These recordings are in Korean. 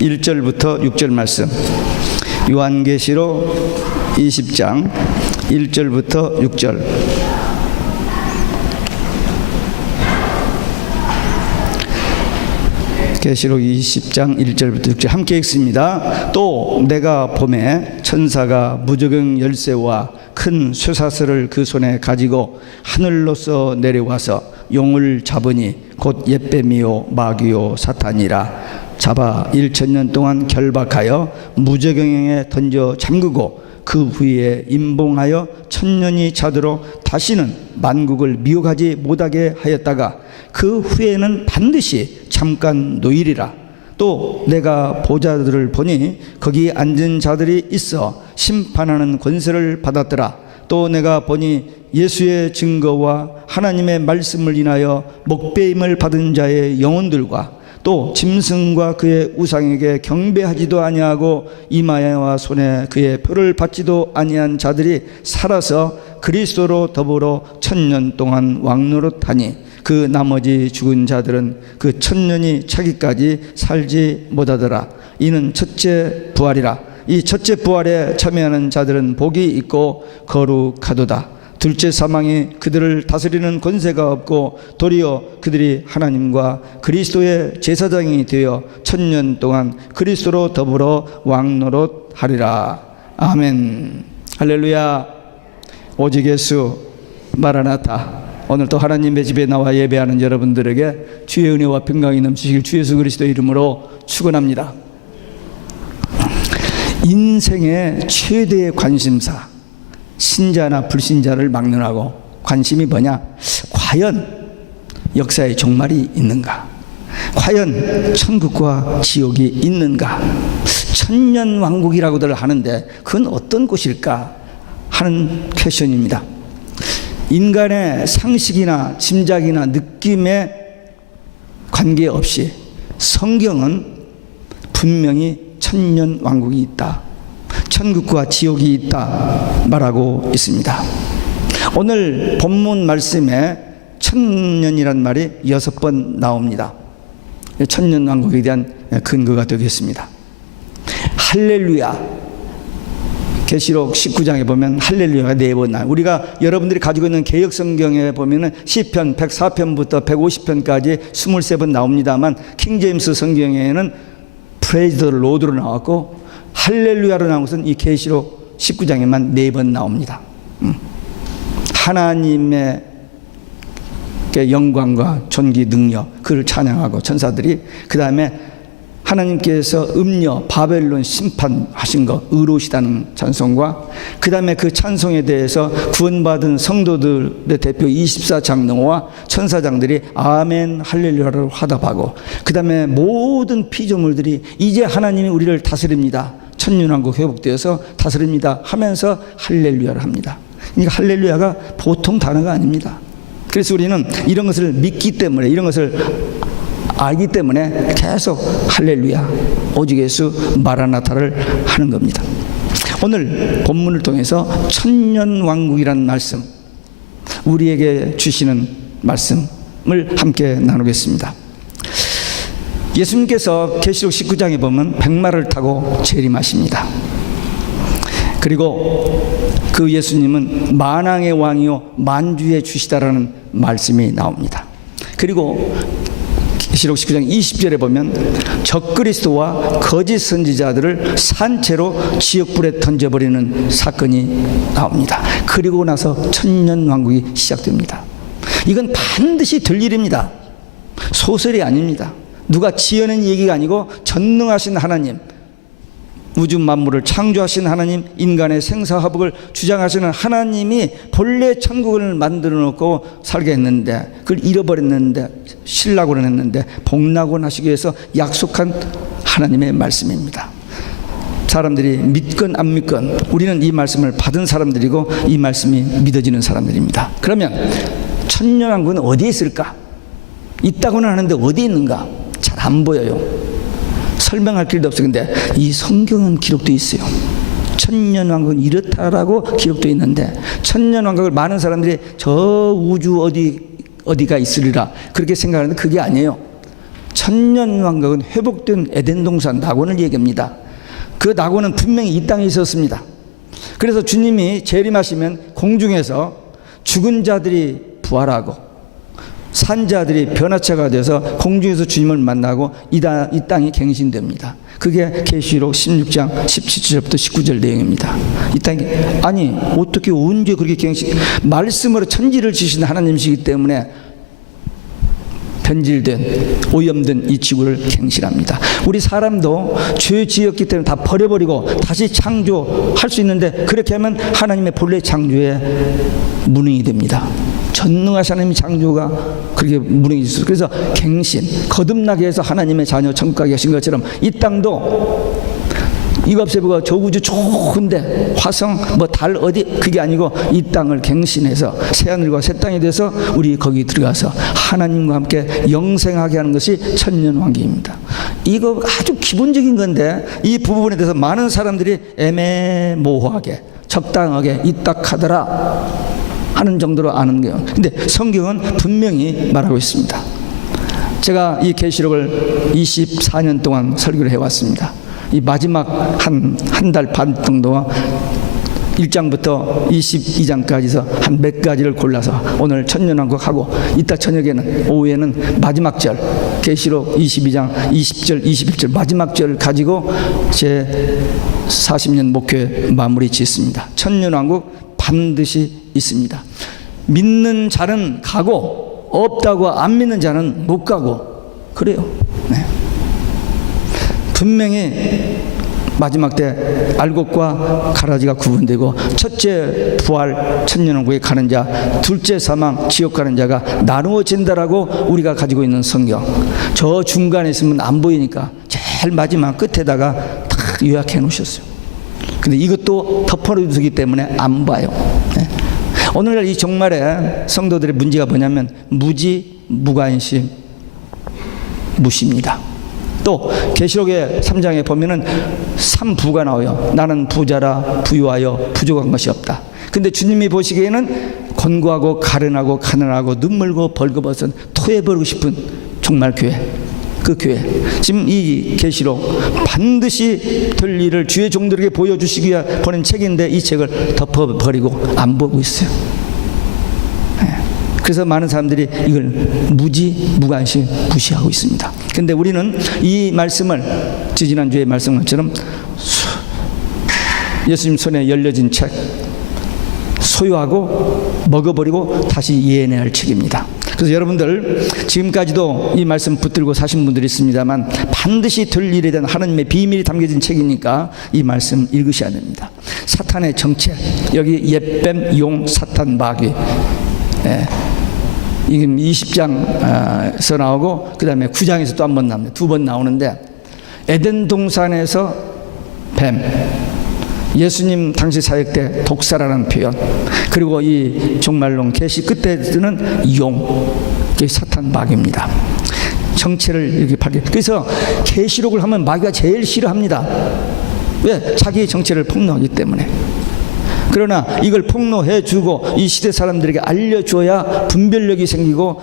1절부터 6절 말씀, 요한계시록 20장 1절부터 6절. 계시록 20장 1절부터 6절 함께 읽습니다. 또 내가 보매 천사가 무저경 열쇠와 큰 쇠사슬을 그 손에 가지고 하늘로서 내려와서 용을 잡으니 곧 jet뱀이요 마귀요 사탄이라. 잡아 1000년 동안 결박하여 무저경에 던져 잠그고 그 후에 임봉하여 1000년이 차도록 다시는 만국을 미혹하지 못하게 하였다가 그 후에는 반드시 잠깐 노일이라. 또 내가 보좌들을 보니 거기 앉은 자들이 있어 심판하는 권세를 받았더라. 또 내가 보니 예수의 증거와 하나님의 말씀을 인하여 목배임을 받은 자의 영혼들과 또 짐승과 그의 우상에게 경배하지도 아니하고 이마에와 손에 그의 표를 받지도 아니한 자들이 살아서 그리스도로 더불어 1000년 동안 왕노릇하니 그 나머지 죽은 자들은 그 1000년이 차기까지 살지 못하더라. 이는 첫째 부활이라. 이 첫째 부활에 참여하는 자들은 복이 있고 거룩하도다. 둘째 사망이 그들을 다스리는 권세가 없고 도리어 그들이 하나님과 그리스도의 제사장이 되어 1000년 동안 그리스도로 더불어 왕노릇하리라. 아멘. 할렐루야. 오직 예수 마라나타. 오늘도 하나님의 집에 나와 예배하는 여러분들에게 주의 은혜와 평강이 넘치시길 주 예수 그리스도의 이름으로 축원합니다. 인생의 최대의 관심사, 신자나 불신자를 막론하고 관심이 뭐냐? 과연 역사의 종말이 있는가? 과연 천국과 지옥이 있는가? 천년왕국이라고들 하는데 그건 어떤 곳일까 하는 퀘션입니다. 인간의 상식이나 짐작이나 느낌에 관계없이 성경은 분명히 천년왕국이 있다, 천국과 지옥이 있다 말하고 있습니다. 오늘 본문 말씀에 천년이란 말이 6번 나옵니다. 천년왕국에 대한 근거가 되겠습니다. 할렐루야. 계시록 19장에 보면 할렐루야가 4번 나와요. 우리가 여러분들이 가지고 있는 개역성경에 보면은 시편 104편부터 150편까지 23번 나옵니다만 킹제임스 성경에는 프레이즈 더 로드로 나왔고 할렐루야로 나온 것은 이 계시록 19장에만 4번 나옵니다. 하나님의 영광과 존귀 능력, 그를 찬양하고 천사들이, 그 다음에 하나님께서 음녀 바벨론 심판하신 것 의로우시다는 찬송과, 그 다음에 그 찬송에 대해서 구원받은 성도들의 대표 24장로와 천사장들이 아멘 할렐루야를 화답하고, 그 다음에 모든 피조물들이 이제 하나님이 우리를 다스립니다, 천년왕국 회복되어서 다스립니다 하면서 할렐루야를 합니다. 그러니까 할렐루야가 보통 단어가 아닙니다. 그래서 우리는 이런 것을 믿기 때문에, 이런 것을 알기 때문에 계속 할렐루야 오직 예수 마라나타를 하는 겁니다. 오늘 본문을 통해서 천년왕국이라는 말씀, 우리에게 주시는 말씀을 함께 나누겠습니다. 예수님께서 계시록 19장에 보면 백마를 타고 재림하십니다. 그리고 그 예수님은 만왕의 왕이요 만주의 주시다라는 말씀이 나옵니다. 그리고 계시록 19장 20절에 보면 적그리스도와 거짓 선지자들을 산채로 지옥불에 던져버리는 사건이 나옵니다. 그리고 나서 천년왕국이 시작됩니다. 이건 반드시 될 일입니다. 소설이 아닙니다. 누가 지어낸 얘기가 아니고 전능하신 하나님, 우주 만물을 창조하신 하나님, 인간의 생사화복을 주장하시는 하나님이 본래 천국을 만들어 놓고 살게 했는데 그걸 잃어버렸는데, 신락을 했는데 복락을 하시기 위해서 약속한 하나님의 말씀입니다. 사람들이 믿건 안 믿건 우리는 이 말씀을 받은 사람들이고 이 말씀이 믿어지는 사람들입니다. 그러면 천년왕국은 어디에 있을까? 있다고는 하는데 어디에 있는가? 잘 안 보여요. 설명할 길도 없어요. 근데 이 성경은 기록되어 있어요. 천년왕국은 이렇다라고 기록되어 있는데, 천년왕국을 많은 사람들이 저 우주 어디가 있으리라 그렇게 생각하는데 그게 아니에요. 천년 왕국은 회복된 에덴 동산 낙원을 얘기합니다. 그 낙원은 분명히 이 땅에 있었습니다. 그래서 주님이 재림하시면 공중에서 죽은 자들이 부활하고 산자들이 변화체가 돼서 공중에서 주님을 만나고 이 땅이 갱신됩니다. 그게 계시록 16장 17절부터 19절 내용입니다. 이 땅이 아니 어떻게 언제 그렇게 갱신, 말씀으로 천지를 지신 하나님이시기 때문에 변질된 오염된 이 지구를 갱신합니다. 우리 사람도 죄 지었기 때문에 다 버려버리고 다시 창조할 수 있는데, 그렇게 하면 하나님의 본래 창조에 무능이 됩니다. 전능하신 하나님의 창조가 그렇게 무능해질 수 있어요. 그래서 갱신, 거듭나게 해서 하나님의 자녀 천국 가게 하신 것처럼 이 땅도 이거 없애보고 저 우주 좋은데 화성 뭐 달 어디 그게 아니고 이 땅을 갱신해서 새하늘과 새 땅이 돼서 우리 거기 들어가서 하나님과 함께 영생하게 하는 것이 천년왕국입니다. 이거 아주 기본적인 건데 이 부분에 대해서 많은 사람들이 애매모호하게 적당하게 이딱하더라 하는 정도로 아는 거예요. 근데 성경은 분명히 말하고 있습니다. 제가 이 계시록을 24년 동안 설교를 해왔습니다. 이 마지막 한 달 반 정도 1장부터 22장까지서 한 몇 가지를 골라서 오늘 천년왕국하고 이따 저녁에는 오후에는 마지막 절 계시록 22장 20절 21절 마지막 절을 가지고 제 40년 목회 마무리 짓습니다. 천년왕국 반드시 있습니다. 믿는 자는 가고 없다고 안 믿는 자는 못 가고 그래요. 네. 분명히 마지막 때 알곡과 가라지가 구분되고 첫째 부활 천년왕국에 가는 자, 둘째 사망 지옥 가는 자가 나누어진다라고 우리가 가지고 있는 성경. 저 중간에 있으면 안 보이니까 제일 마지막 끝에다가 다 요약해 놓으셨어요. 근데 이것도 덮어두기 때문에 안 봐요. 네. 오늘날 이 종말에 성도들의 문제가 뭐냐면 무지, 무관심, 무시입니다. 또 계시록의 3장에 보면은 3부가 나와요. 나는 부자라 부유하여 부족한 것이 없다. 근데 주님이 보시기에는 권고하고 가련하고 가난하고 눈물고 벌거벗은 토해버리고 싶은 종말 교회, 그 교회. 지금 이 계시록 반드시 될 일을 주의 종들에게 보여주시기 위해 보낸 책인데 이 책을 덮어버리고 안 보고 있어요. 그래서 많은 사람들이 이걸 무지, 무관심, 무시하고 있습니다. 그런데 우리는 이 말씀을 지지난주에 말씀한 것처럼 예수님 손에 열려진 책 소유하고 먹어버리고 다시 이해해야 할 책입니다. 그래서 여러분들 지금까지도 이 말씀 붙들고 사신 분들이 있습니다만 반드시 될 일에 대한 하나님의 비밀이 담겨진 책이니까 이 말씀 읽으셔야 됩니다. 사탄의 정체, 여기 옛뱀, 용, 사탄, 마귀. 예. 이게 20장에서 나오고 그 다음에 9장에서 또 한 번 나옵니다. 2번 나오는데 에덴 동산에서 뱀, 예수님 당시 사역 때 독사라는 표현, 그리고 이 종말론 계시 끝에는 용, 이게 사탄 마귀입니다. 정체를 이렇게 밝혀. 그래서 계시록을 하면 마귀가 제일 싫어합니다. 왜? 자기의 정체를 폭로하기 때문에. 그러나 이걸 폭로해주고 이 시대 사람들에게 알려줘야 분별력이 생기고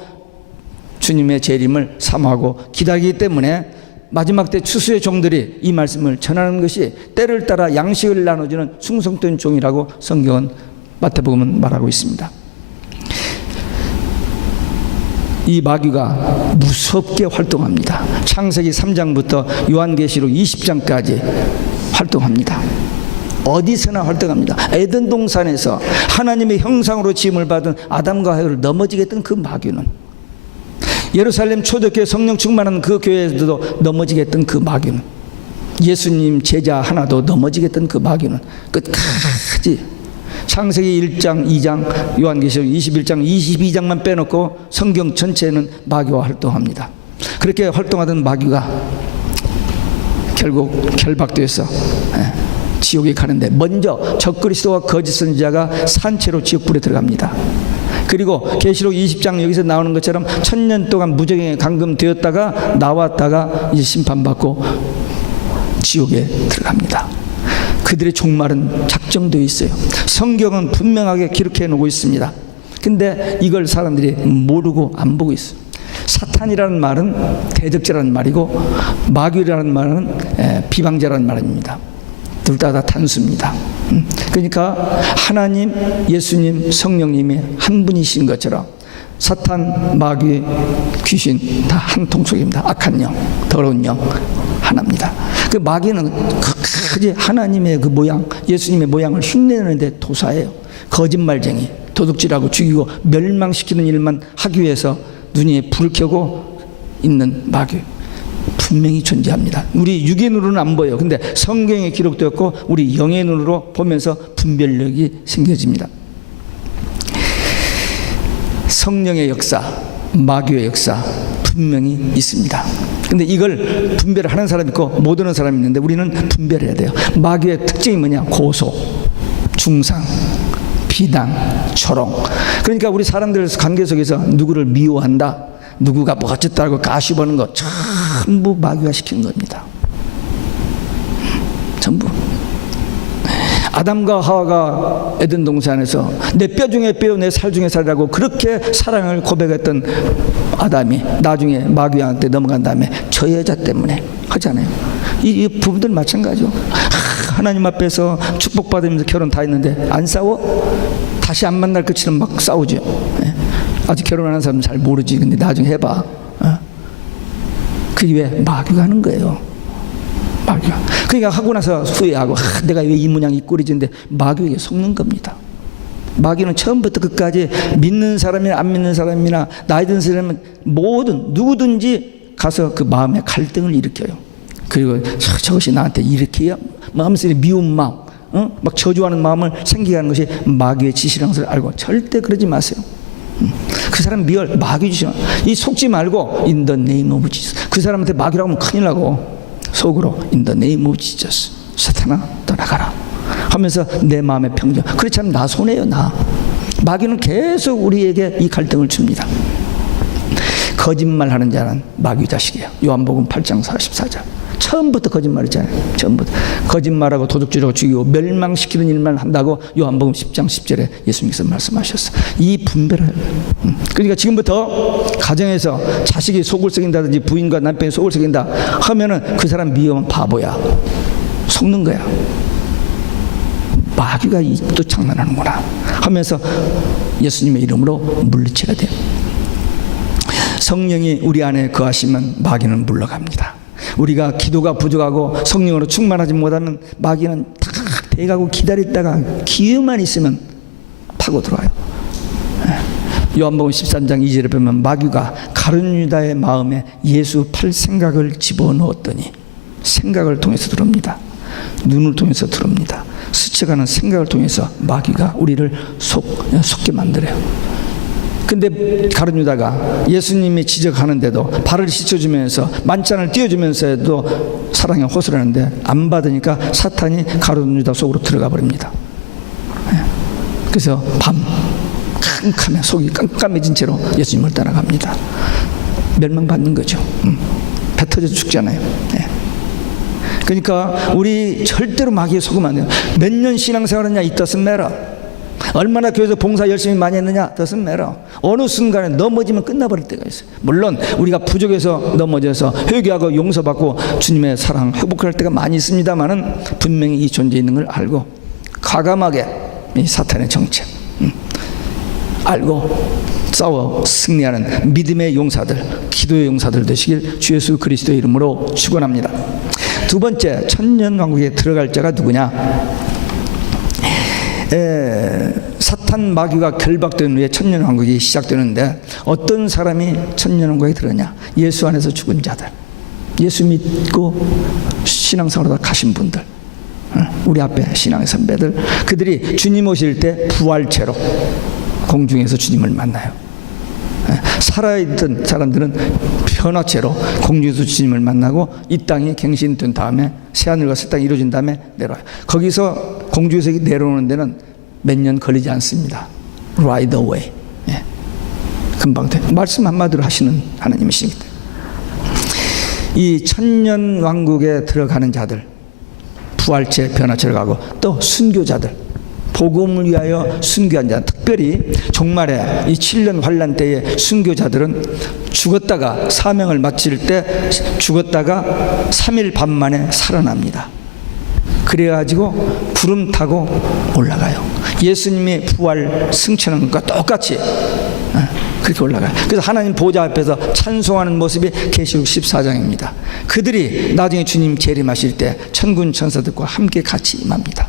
주님의 재림을 사모하고 기다리기 때문에 마지막 때 추수의 종들이 이 말씀을 전하는 것이 때를 따라 양식을 나눠주는 충성된 종이라고 성경은 마태복음은 말하고 있습니다. 이 마귀가 무섭게 활동합니다. 창세기 3장부터 요한계시록 20장까지 활동합니다. 어디서나 활동합니다. 에덴 동산에서 하나님의 형상으로 지음을 받은 아담과 하와를 넘어지게 했던 그 마귀는, 예루살렘 초대교회 성령 충만한 그 교회에서도 넘어지게 했던 그 마귀는, 예수님 제자 하나도 넘어지게 했던 그 마귀는 끝까지 창세기 1장, 2장, 요한계시록 21장, 22장만 빼놓고 성경 전체는 마귀와 활동합니다. 그렇게 활동하던 마귀가 결국 결박돼서 지옥에 가는데 먼저 적그리스도와 거짓 선지자가 산채로 지옥불에 들어갑니다. 그리고 계시록 20장 여기서 나오는 것처럼 1000년 동안 무정에 감금되었다가 나왔다가 이제 심판받고 지옥에 들어갑니다. 그들의 종말은 작정되어 있어요. 성경은 분명하게 기록해 놓고 있습니다. 근데 이걸 사람들이 모르고 안 보고 있어요. 사탄 사탄이라는 말은 대적자라는 말이고 마귀라는 말은 비방자라는 말입니다. 둘 다 단수입니다. 그러니까 하나님, 예수님, 성령님이 한 분이신 것처럼 사탄, 마귀, 귀신 다 한 통속입니다. 악한 영, 더러운 영 하나입니다. 그 마귀는 그지 하나님의 그 모양, 예수님의 모양을 흉내내는데 도사예요. 거짓말쟁이, 도둑질하고 죽이고 멸망시키는 일만 하기 위해서 눈에 불을 켜고 있는 마귀 분명히 존재합니다. 우리 육의 눈으로는 안 보여요. 근데 성경에 기록되었고 우리 영의 눈으로 보면서 분별력이 생겨집니다. 성령의 역사, 마귀의 역사 분명히 있습니다. 근데 이걸 분별을 하는 사람이 있고 못 하는 사람이 있는데 우리는 분별해야 돼요. 마귀의 특징이 뭐냐? 고소, 중상, 비난, 조롱. 그러니까 우리 사람들 관계 속에서 누구를 미워한다, 누구가 뭐 어쨌다고 가시보는 거 전부 마귀가 시킨 겁니다. 전부. 아담과 하와가 에덴 동산에서 내 뼈 중에 뼈, 내 살 중에 살이라고 그렇게 사랑을 고백했던 아담이 나중에 마귀한테 넘어간 다음에 저 여자 때문에 하잖아요. 이 부분들 마찬가지죠. 하나님 앞에서 축복받으면서 결혼 다 했는데 안 싸워? 다시 안 만날 것처럼 막 싸우죠. 아직 결혼하는 사람은 잘 모르지. 근데 나중에 해봐. 그게 왜? 마귀가 하는 거예요. 마귀가. 그러니까 하고 나서 후회하고 내가 왜 이 모양 이 꼴이지인데 마귀에게 속는 겁니다. 마귀는 처음부터 끝까지 믿는 사람이나 안 믿는 사람이나 나이 든 사람은 모든 누구든지 가서 그 마음에 갈등을 일으켜요. 그리고 저것이 나한테 이렇게야 마음속에 미운 마음, 막 저주하는 마음을 생기게 하는 것이 마귀의 지시라는 것을 알고 절대 그러지 마세요. 그 사람 미워할 마귀 주시면 이 속지 말고 in the name of Jesus. 그 사람한테 마귀라고 하면 큰일 나고 속으로 in the name of Jesus. 사탄아 떠나가라 하면서 내 마음의 평정. 그렇지 않으면 나 손해요. 나. 마귀는 계속 우리에게 이 갈등을 줍니다. 거짓말하는 자는 마귀 자식이에요. 요한복음 8장 44절. 처음부터 거짓말이잖아요. 처음부터 거짓말하고 도둑질하고 죽이고 멸망시키는 일만 한다고 요한복음 10장 10절에 예수님께서 말씀하셨어요. 이 분별을. 그러니까 지금부터 가정에서 자식이 속을 썩인다든지 부인과 남편이 속을 썩인다 하면은 그 사람 미워하면 바보야. 속는 거야. 마귀가 또 장난하는구나 하면서 예수님의 이름으로 물리쳐야 돼요. 성령이 우리 안에 거하시면 마귀는 물러갑니다. 우리가 기도가 부족하고 성령으로 충만하지 못하면 마귀는 다 대가고 기다렸다가 기회만 있으면 파고 들어와요. 요한복음 13장 2절에 보면 마귀가 가룟 유다의 마음에 예수 팔 생각을 집어넣었더니 생각을 통해서 들어옵니다. 눈을 통해서 들어옵니다. 스쳐가는 생각을 통해서 마귀가 우리를 속게 만들어요. 근데 가룟 유다가 예수님이 지적하는데도 발을 씻어주면서 만찬을 띄워주면서도 사랑에 호소를 하는데 안 받으니까 사탄이 가룟 유다 속으로 들어가 버립니다. 그래서 밤 캄캄해 속이 깜깜해진 채로 예수님을 따라갑니다. 멸망받는 거죠. 배 터져 죽잖아요. 그러니까 우리 절대로 마귀에 속으면 안 돼요. 몇 년 신앙생활했냐 이 doesn't matter. 얼마나 교회에서 봉사 열심히 많이 했느냐 doesn't matter. 어느 순간에 넘어지면 끝나버릴 때가 있어요. 물론 우리가 부족해서 넘어져서 회개하고 용서받고 주님의 사랑 회복할 때가 많이 있습니다만은 분명히 이 존재 있는 걸 알고 과감하게 이 사탄의 정책 알고 싸워 승리하는 믿음의 용사들, 기도의 용사들 되시길 주 예수 그리스도의 이름으로 축원합니다. 두 번째, 천년왕국에 들어갈 자가 누구냐? 사탄 마귀가 결박된 후에 천년왕국이 시작되는데 어떤 사람이 천년왕국에 들어냐? 예수 안에서 죽은 자들, 예수 믿고 신앙생활하다 가신 분들, 우리 앞에 신앙의 선배들, 그들이 주님 오실 때 부활체로 공중에서 주님을 만나요. 살아있던 사람들은 변화체로 공중에서 주님을 만나고 이 땅이 갱신된 다음에 새하늘과 새 땅이 이루어진 다음에 내려와요. 거기서 공중에서 내려오는 데는 몇 년 걸리지 않습니다. Right away. 금방 돼. 말씀 한마디로 하시는 하나님이십니다. 이 천년 왕국에 들어가는 자들, 부활체, 변화체로 가고 또 순교자들, 복음을 위하여 순교한 자, 특별히 종말에 이 7년 환란 때에 순교자들은 죽었다가 사명을 마칠 때 죽었다가 3일 반 만에 살아납니다. 그래가지고 구름 타고 올라가요. 예수님이 부활 승천한 것과 똑같이 그렇게 올라가요. 그래서 하나님 보좌 앞에서 찬송하는 모습이 계시록 14장입니다. 그들이 나중에 주님 재림하실 때 천군 천사들과 함께 같이 임합니다.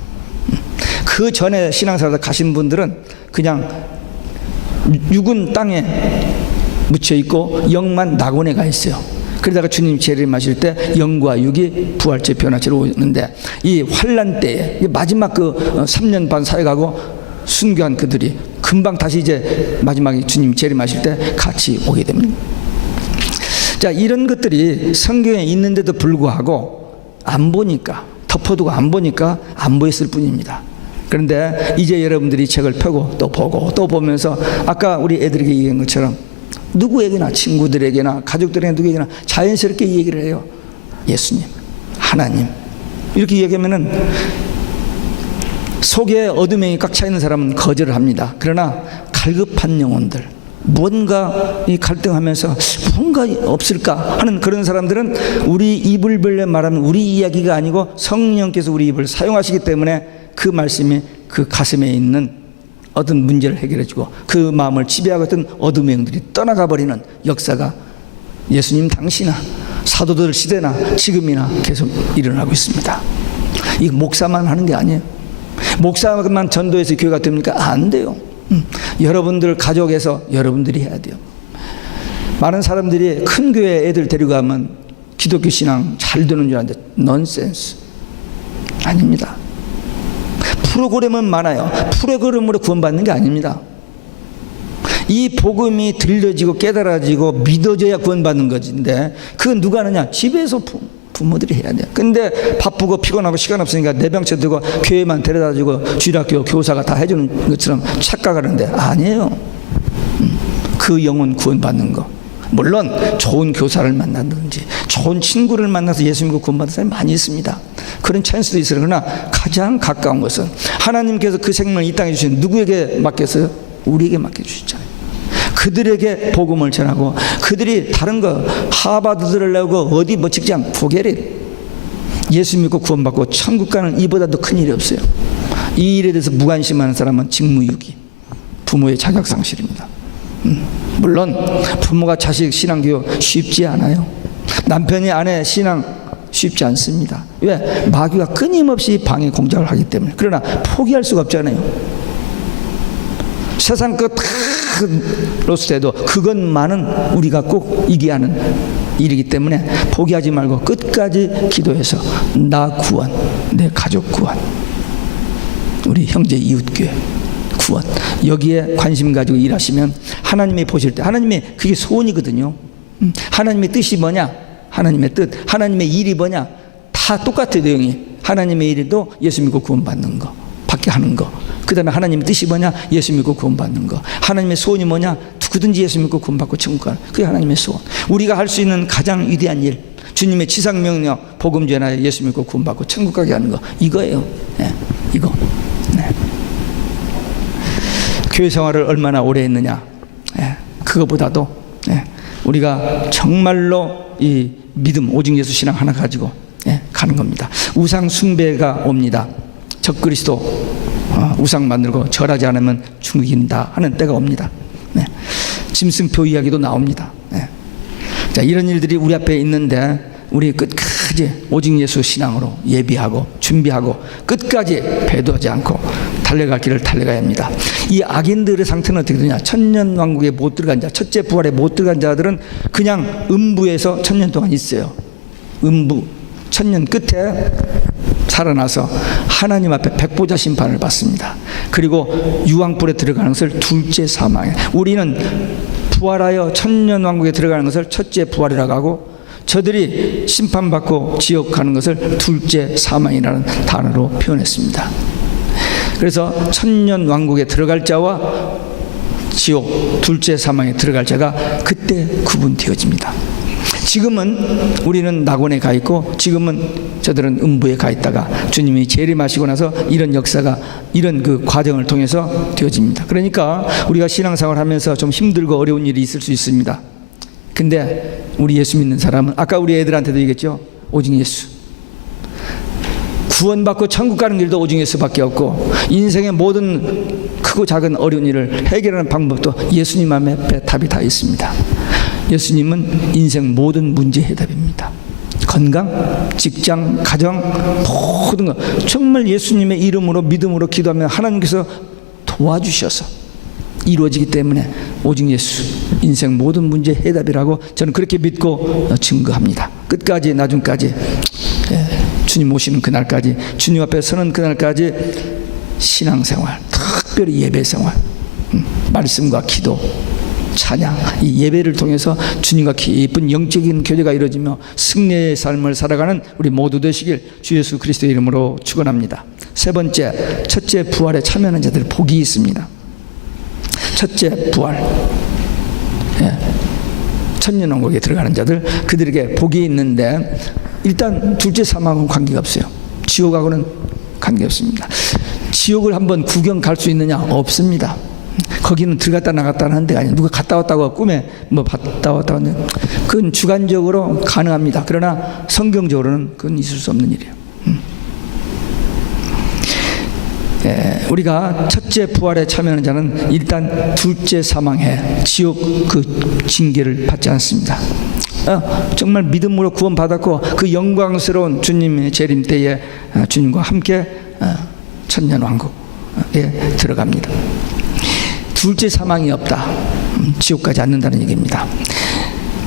그 전에 신앙생활 가신 분들은 그냥 육은 땅에 묻혀 있고 영만 낙원에 가 있어요. 그러다가 주님 재림하실 때 영과 육이 부활체 변화체로 오는데, 이 환란 때에 마지막 그 3년 반 사역하고 순교한 그들이 금방 다시 이제 마지막에 주님 재림하실 때 같이 오게 됩니다. 자, 이런 것들이 성경에 있는데도 불구하고 안 보니까, 덮어두고 안 보니까 안 보였을 뿐입니다. 그런데 이제 여러분들이 책을 펴고 또 보고 또 보면서 아까 우리 애들에게 얘기한 것처럼 누구에게나, 친구들에게나 가족들에게 누구에게나 자연스럽게 얘기를 해요. 예수님, 하나님, 이렇게 얘기하면은 속에 어둠이 꽉 차 있는 사람은 거절을 합니다. 그러나 갈급한 영혼들, 뭔가 이 갈등하면서 뭔가 없을까 하는 그런 사람들은 우리 입을 벌려 말하면 우리 이야기가 아니고 성령께서 우리 입을 사용하시기 때문에 그 말씀이 그 가슴에 있는 어떤 문제를 해결해주고 그 마음을 지배하고 있던 어둠의 영들이 떠나가 버리는 역사가 예수님 당시나 사도들 시대나 지금이나 계속 일어나고 있습니다. 이 목사만 하는 게 아니에요. 목사만 전도해서 교회가 됩니까? 안 돼요. 여러분들 가족에서 여러분들이 해야 돼요. 많은 사람들이 큰 교회 애들 데리고 가면 기독교 신앙 잘 되는 줄 아는데 넌센스 아닙니다. 프로그램은 많아요. 프로그램으로 구원받는 게 아닙니다. 이 복음이 들려지고 깨달아지고 믿어져야 구원받는 것인데 그건 누가 하느냐? 집에서 부모들이 해야 돼요. 근데 바쁘고 피곤하고 시간 없으니까 내병쳐 들고 교회만 데려다주고 주일학교 교사가 다 해주는 것처럼 착각하는데 아니에요. 그 영혼 구원받는 거, 물론 좋은 교사를 만나든지 좋은 친구를 만나서 예수 믿고 구원받는 사람이 많이 있습니다. 그런 찬스도 있어요. 그러나 가장 가까운 것은 하나님께서 그 생명을 이 땅에 주신 누구에게 맡겼어요? 우리에게 맡겨주셨잖아요. 그들에게 복음을 전하고 그들이 다른 거 하버드 들으려고 어디 뭐 직장 포기해. 예수 믿고 구원받고 천국 가는 이보다도 큰 일이 없어요. 이 일에 대해서 무관심하는 사람은 직무유기, 부모의 자격상실입니다. 물론 부모가 자식 신앙교육 쉽지 않아요. 남편이 아내 신앙 쉽지 않습니다. 왜? 마귀가 끊임없이 방해 공작을 하기 때문에. 그러나 포기할 수가 없잖아요. 세상 것 다 로스 돼도 그것만은 우리가 꼭 이겨야 하는 일이기 때문에 포기하지 말고 끝까지 기도해서 나 구원, 내 가족 구원, 우리 형제 이웃교회 구원, 여기에 관심 가지고 일하시면 하나님이 보실 때, 하나님이 그게 소원이거든요. 하나님의 뜻이 뭐냐? 하나님의 뜻, 하나님의 일이 뭐냐? 다 똑같아요. 내용이 하나님의 일도 예수 믿고 구원받는 거 밖에 하는 거. 그 다음에 하나님의 뜻이 뭐냐? 예수 믿고 구원받는 거. 하나님의 소원이 뭐냐? 누구든지 예수 믿고 구원받고 천국 가는, 그게 하나님의 소원. 우리가 할 수 있는 가장 위대한 일, 주님의 지상명령 복음 전하여 예수 믿고 구원받고 천국 가게 하는 거, 이거예요. 네, 이거. 네. 교회 생활을 얼마나 오래 했느냐? 네, 그거보다도 우리가 정말로 이 믿음, 오직 예수 신앙 하나 가지고 가는 겁니다. 우상 숭배가 옵니다. 적그리스도 우상 만들고 절하지 않으면 죽인다 하는 때가 옵니다. 네. 짐승표 이야기도 나옵니다. 네. 자, 이런 일들이 우리 앞에 있는데 우리 끝까지 오직 예수 신앙으로 예비하고 준비하고 끝까지 배도하지 않고 달려갈 길을 달려가야 합니다. 이 악인들의 상태는 어떻게 되냐? 천년왕국에 못 들어간 자, 첫째 부활에 못 들어간 자들은 그냥 음부에서 천년 동안 있어요. 음부, 천년 끝에 살아나서 하나님 앞에 백보자 심판을 받습니다. 그리고 유황불에 들어가는 것을 둘째 사망에, 우리는 부활하여 천년왕국에 들어가는 것을 첫째 부활이라고 하고 저들이 심판받고 지옥 가는 것을 둘째 사망이라는 단어로 표현했습니다. 그래서 천년왕국에 들어갈 자와 지옥 둘째 사망에 들어갈 자가 그때 구분되어집니다. 지금은 우리는 낙원에 가 있고 지금은 저들은 음부에 가 있다가 주님이 재림하시고 나서 이런 역사가 이런 그 과정을 통해서 되어집니다. 그러니까 우리가 신앙생활 하면서 좀 힘들고 어려운 일이 있을 수 있습니다. 근데 우리 예수 믿는 사람은 아까 우리 애들한테도 얘기했죠. 오직 예수. 구원받고 천국 가는 길도 오직 예수밖에 없고 인생의 모든 크고 작은 어려운 일을 해결하는 방법도 예수님 앞에 답이 다 있습니다. 예수님은 인생 모든 문제 해답입니다. 건강, 직장, 가정 모든 것 정말 예수님의 이름으로 믿음으로 기도하면 하나님께서 도와주셔서 이루어지기 때문에 오직 예수 인생 모든 문제 해답이라고 저는 그렇게 믿고 증거합니다. 끝까지 나중까지 주님 오시는 그날까지 주님 앞에 서는 그날까지 신앙생활 특별히 예배생활 말씀과 기도 찬양 이 예배를 통해서 주님과 깊은 영적인 교제가 이루어지며 승리의 삶을 살아가는 우리 모두 되시길 주 예수 그리스도의 이름으로 축원합니다. 세 번째, 첫째 부활에 참여하는 자들 복이 있습니다. 첫째 부활, 천년왕국에 들어가는 자들 그들에게 복이 있는데 일단 둘째 사망은 관계가 없어요. 지옥하고는 관계없습니다. 지옥을 한번 구경 갈 수 있느냐? 없습니다. 거기는 들어갔다 나갔다 하는 데가 아니에요. 누가 갔다 왔다고 꿈에 뭐 갔다 왔다 하는 그건 주관적으로 가능합니다. 그러나 성경적으로는 그건 있을 수 없는 일이에요. 우리가 첫째 부활에 참여하는 자는 일단 둘째 사망에 지옥 그 징계를 받지 않습니다. 정말 믿음으로 구원받았고 그 영광스러운 주님의 재림 때에 주님과 함께 천년왕국에 들어갑니다. 둘째 사망이 없다. 지옥 가지 않는다는 얘기입니다.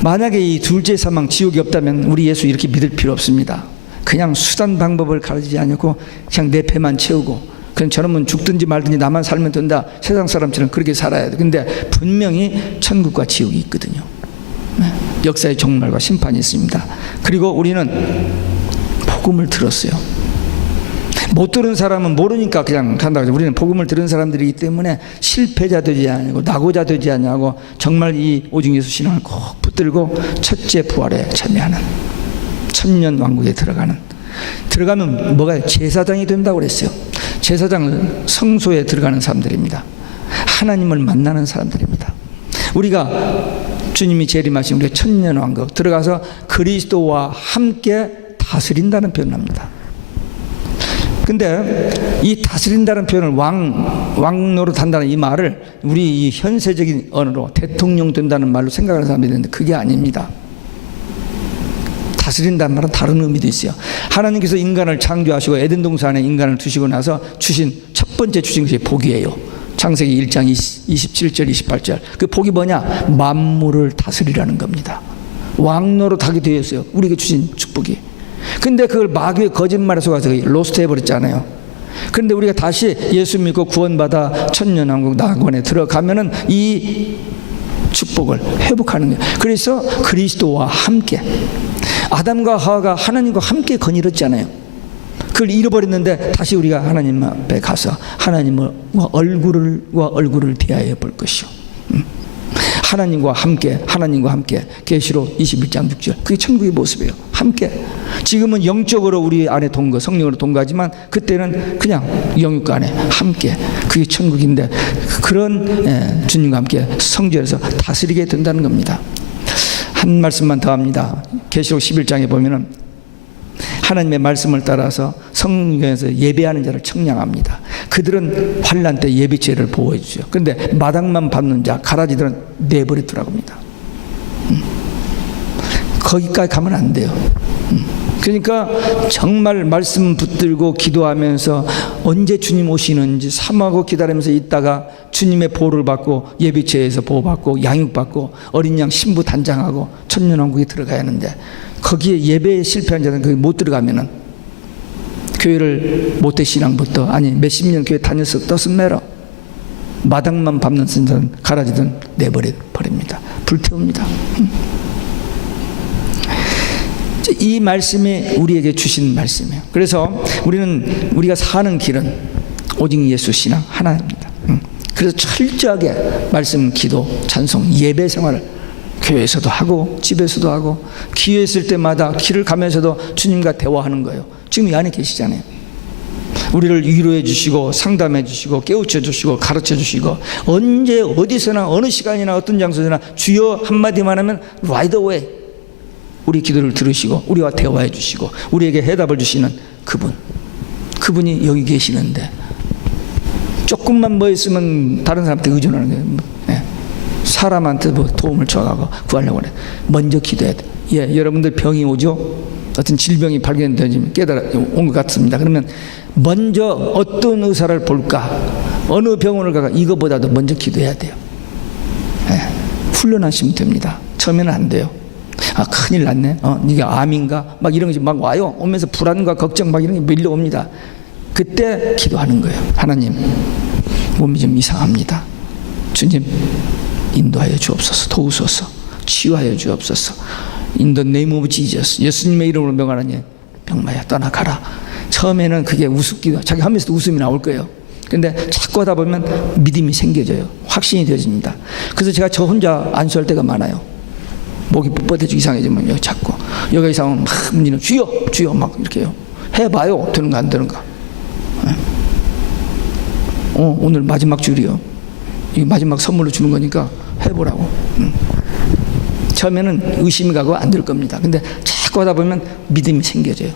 만약에 이 둘째 사망 지옥이 없다면 우리 예수 이렇게 믿을 필요 없습니다. 그냥 수단 방법을 가르치지 않고 그냥 내 배만 채우고 그럼 저놈은 죽든지 말든지 나만 살면 된다. 세상 사람처럼 그렇게 살아야 돼. 근데 분명히 천국과 지옥이 있거든요. 역사의 종말과 심판이 있습니다. 그리고 우리는 복음을 들었어요. 못 들은 사람은 모르니까 그냥 간다고. 우리는 복음을 들은 사람들이기 때문에 실패자 되지 않고 낙오자 되지 않냐고 정말 이 오직 예수 신앙을 꼭 붙들고 첫째 부활에 참여하는 천년 왕국에 들어가면 뭐가 제사장이 된다고 그랬어요. 제사장은 성소에 들어가는 사람들입니다. 하나님을 만나는 사람들입니다. 우리가 주님이 재림하신 우리 천년 왕국 들어가서 그리스도와 함께 다스린다는 표현을 합니다. 근데 이 다스린다는 표현을 왕노릇 한다는 이 말을 우리 이 현세적인 언어로 대통령 된다는 말로 생각하는 사람들이 있는데 그게 아닙니다. 다스린다는 말은 다른 의미도 있어요. 하나님께서 인간을 창조하시고 에덴 동산에 인간을 두시고 나서 첫 번째 주신 것이 복이에요. 창세기 1장 27절 28절 그 복이 뭐냐? 만물을 다스리라는 겁니다. 왕노릇 하게 되었어요. 우리에게 주신 축복이. 근데 그걸 마귀의 거짓말에 속아서 로스트 해버렸잖아요. 그런데 우리가 다시 예수 믿고 구원받아 천년왕국 낙원에 들어가면은 이 축복을 회복하는 거예요. 그래서 그리스도와 함께 아담과 하와가 하나님과 함께 거닐었잖아요. 그걸 잃어버렸는데 다시 우리가 하나님 앞에 가서 하나님과 얼굴을 대하여 볼 것이요. 하나님과 함께 계시록 21장 6절 그게 천국의 모습이에요. 함께 지금은 영적으로 우리 안에 동거 성령으로 동거하지만 그때는 그냥 영육 안에 함께 그게 천국인데 그런 주님과 함께 성전에서 다스리게 된다는 겁니다. 한 말씀만 더 합니다. 계시록 11장에 보면은 하나님의 말씀을 따라서 성경에서 예배하는 자를 청량합니다. 그들은 환난 때 예비죄를 보호해 주죠. 그런데 마당만 밟는 자 가라지들은 내버리더라고 합니다. 거기까지 가면 안 돼요. 그러니까 정말 말씀 붙들고 기도하면서 언제 주님 오시는지 삼하고 기다리면서 있다가 주님의 보호를 받고 예비죄에서 보호받고 양육받고 어린 양 신부 단장하고 천년왕국에 들어가야 하는데 거기에 예배에 실패한 자는 거기 못 들어가면은 교회를 모태신앙부터 아니 몇십 년 교회 다녀서 doesn't matter. 마당만 밟는 자는 가라지든 내버립니다. 불태웁니다. 이 말씀이 우리에게 주신 말씀이에요. 그래서 우리가 사는 길은 오직 예수 신앙 하나입니다. 그래서 철저하게 말씀, 기도, 찬송, 예배 생활을 교회에서도 하고 집에서도 하고 기회 있을 때마다 길을 가면서도 주님과 대화하는 거예요. 지금 이 안에 계시잖아요. 우리를 위로해 주시고 상담해 주시고 깨우쳐 주시고 가르쳐 주시고 언제 어디서나 어느 시간이나 어떤 장소나 주여 한마디만 하면 right away 우리 기도를 들으시고 우리와 대화해 주시고 우리에게 해답을 주시는 그분이 여기 계시는데 조금만 뭐 있으면 다른 사람한테 의존하는 거예요. 예. 사람한테 뭐 도움을 청하고 구하려고 그래. 먼저 기도해야 돼. 예, 여러분들 병이 오죠? 어떤 질병이 발견되면 깨달아 온 것 같습니다. 그러면 먼저 어떤 의사를 볼까? 어느 병원을 가가 이거보다도 먼저 기도해야 돼요. 예, 훈련하시면 됩니다. 처음에는 안 돼요. 아, 큰일 났네. 네가 암인가? 막 이런 게 막 와요. 오면서 불안과 걱정 막 이런 게 밀려옵니다. 그때 기도하는 거예요. 하나님, 몸이 좀 이상합니다. 주님, 인도하여 주옵소서. 도우소서. 치유하여 주옵소서. In the name of Jesus. 예수님의 이름으로 명하노니 병마야 떠나가라. 처음에는 그게 우습기도 자기 하면서도 웃음이 나올 거예요. 근데 자꾸 하다 보면 믿음이 생겨져요. 확신이 되어집니다. 그래서 제가 저 혼자 안수할 때가 많아요. 목이 뻣뻣해지고 이상해지면 여기 자꾸 여기가 이상하면 막 문지는 주여 막 이렇게요. 해봐요. 되는가 안 되는가. 오늘 마지막 줄이요. 이 마지막 선물로 주는 거니까 해보라고. 처음에는 의심이 가고 안 될 겁니다. 근데 자꾸 하다 보면 믿음이 생겨져요.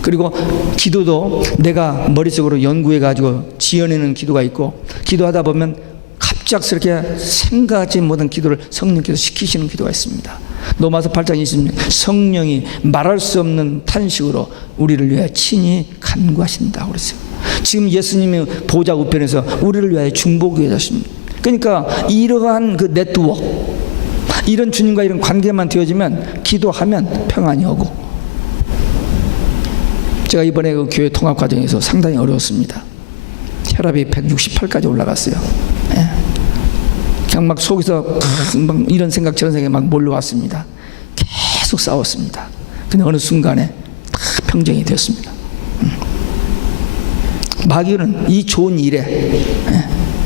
그리고 기도도 내가 머릿속으로 연구해가지고 지어내는 기도가 있고 기도하다 보면 갑작스럽게 생각하지 못한 기도를 성령께서 시키시는 기도가 있습니다. 로마서 8장 20절 성령이 말할 수 없는 탄식으로 우리를 위하여 친히 간구하신다고 그랬어요. 지금 예수님이 보좌 우편에서 우리를 위하여 중보기해 주십니다. 그러니까 이러한 그 네트워크 이런 주님과 이런 관계만 되어지면 기도하면 평안이 오고 제가 이번에 그 교회 통합 과정에서 상당히 어려웠습니다. 혈압이 168까지 올라갔어요. 예. 그냥 막 속에서 막 이런 생각 저런 생각이 막 몰려왔습니다. 계속 싸웠습니다. 근데 어느 순간에 다 평정이 되었습니다. 마귀는 이 좋은 일에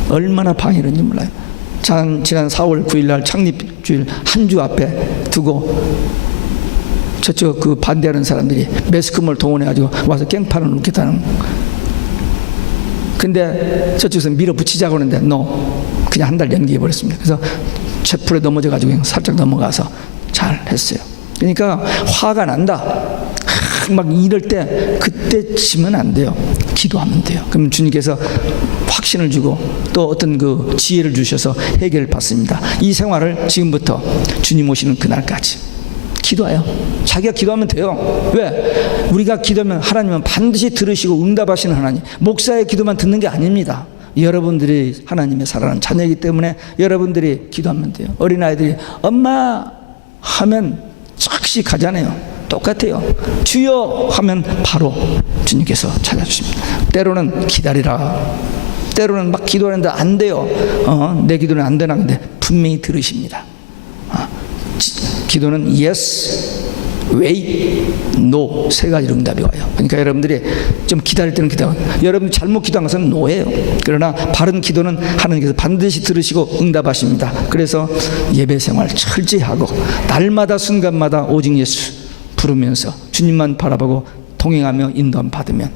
얼마나 방해했는지 몰라요. 지난 4월 9일 날 창립주일 한 주 앞에 두고 저쪽 그 반대하는 사람들이 매스컴을 동원해가지고 와서 깽판을 놓겠다는. 근데 저쪽에서 밀어붙이자고 하는데 그냥 한 달 연기해버렸습니다. 그래서 채플에 넘어져가지고 그냥 살짝 넘어가서 잘 했어요. 그러니까 화가 난다. 막 이럴 때 그때 지면 안 돼요. 기도하면 돼요. 그럼 주님께서 확신을 주고 또 어떤 그 지혜를 주셔서 해결을 받습니다. 이 생활을 지금부터 주님 오시는 그날까지 기도해요. 자기가 기도하면 돼요. 왜? 우리가 기도하면 하나님은 반드시 들으시고 응답하시는 하나님. 목사의 기도만 듣는 게 아닙니다. 여러분들이 하나님의 사랑하는 자녀이기 때문에 여러분들이 기도하면 돼요. 어린아이들이 엄마 하면 즉시 가잖아요. 똑같아요. 주여 하면 바로 주님께서 찾아주십니다. 때로는 기다리라. 때로는 막 기도하는데 안 돼요. 내 기도는 안 되나. 근데 분명히 들으십니다. 기도는 yes, wait, no 세 가지 응답이 와요. 그러니까 여러분들이 좀 기다릴 때는 여러분 잘못 기도한 것은 no예요. 그러나 바른 기도는 하나님께서 반드시 들으시고 응답하십니다. 그래서 예배 생활 철저히 하고 날마다 순간마다 오직 예수 부르면서 주님만 바라보고 동행하며 인도함 받으면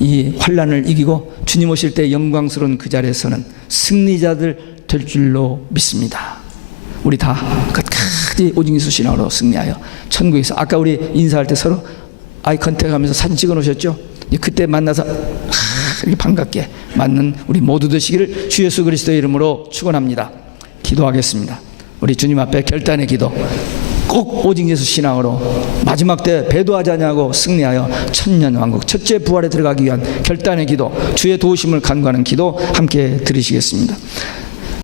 이 환난을 이기고 주님 오실 때 영광스러운 그 자리에서는 승리자들 될 줄로 믿습니다. 우리 다 끝까지 오직 예수 신앙으로 승리하여 천국에서 아까 우리 인사할 때 서로 아이 컨택하면서 사진 찍어 놓으셨죠? 그때 만나서 이렇게 반갑게 맞는 우리 모두 되시기를 주 예수 그리스도의 이름으로 축원합니다. 기도하겠습니다. 우리 주님 앞에 결단의 기도 꼭 오직 예수 신앙으로 마지막 때 배도하지 아니하고 승리하여 천년왕국 첫째 부활에 들어가기 위한 결단의 기도 주의 도우심을 간구하는 기도 함께 드리시겠습니다.